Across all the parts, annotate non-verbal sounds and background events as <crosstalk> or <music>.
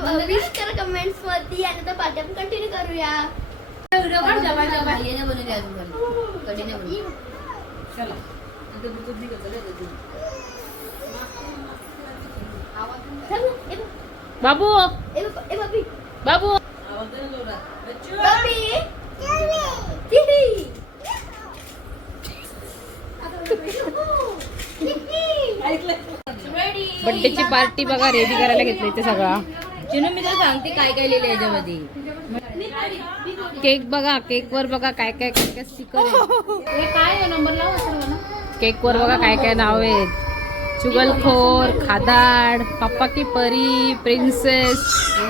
Wish करा comments वरती continue करूया बाबू. बाबू. आवाज बर्थडेची पार्टी बघा रेडी करायला घेतली ते सगळा. चिनू मी तर सांगते काय काय लिहिलं याच्यामध्ये. केक बघा केक वर बघा काय काय काय काय स्टिकर काय नंबर लावा केक वर बघा काय काय नाव आहेत. चुगलखोर खादाड पप्पा की परी प्रिन्सेस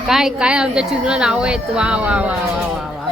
काय काय आमच्या चिन्ह नाव आहेत? वा वा वा वा वा वा.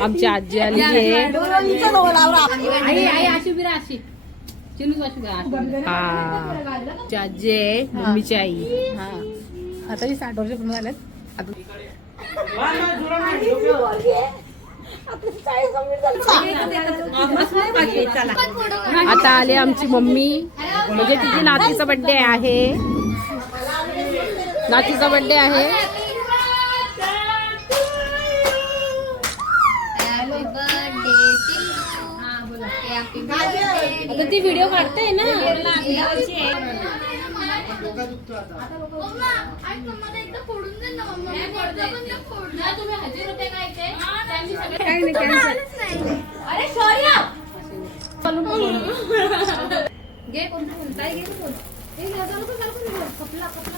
आमची आजी आली आहे. आमची आजी आहे मम्मीची आई. हा. आता ही साठ वर्ष पूर्ण झालेत आता आले आमची मम्मी. म्हणजे तिची नातीचा बड्डे आहे. नातीचा बर्थडे आहे. आता ती व्हिडिओ काढते ना. <laughs> घे कोणतं कोणताही घे. हे जरा कपला, कपला.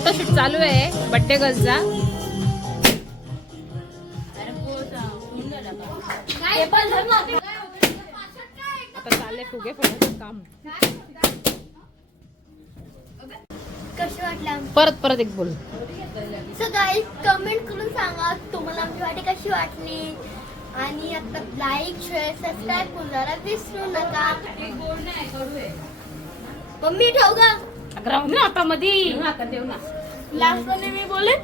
Photoshoot चालू आहे. बर्थडे गर्लचा ना. आता चालले फुगे फोटोचं काम. कशी वाटली? आमची परत परत एक बोल. सो गाईज कमेंट करून सांगा तुम्हाला आमची वाटी कशी वाटली? आणि आता लाईक शेअर सबस्क्राईब करायला विसरू नका. मम्मी ठेव का? राहून ना आता मध्ये लास्टमध्ये मी बोले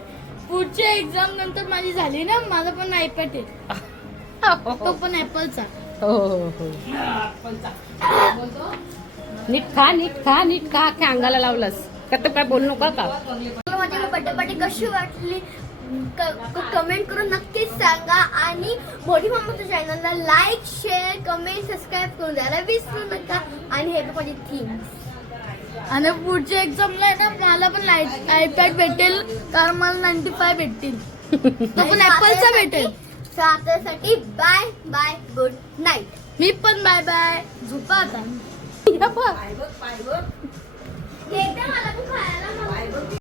पुढच्या एक्झाम नंतर माझी झाली ना माझा पण आयपॅड आहे. तो पण ऍपलचा हो हो हो. नीट खा नीट खा नीट खा अख्ख्या अंगाला लावलंस. का तू काय बोलू नका का? माझी पार्टी कशी वाटली? कमेंट करून नक्कीच सांगा. आणि मोठी मामाच्या चॅनलला लाईक शेअर कमेंट सबस्क्राईब करून द्यायला विसरू नका. आणि हे माझी थीम आणि पुढच्या एक्झामला आहे ना मला पण आयपॅड भेटेल तर मला नाईन्टी फाय भेटतील. तो पण ऍपलचा भेटेल. स्वातसाठी बाय बाय गुड नाईट मी पण बाय बाय झोपा आता. मला खायला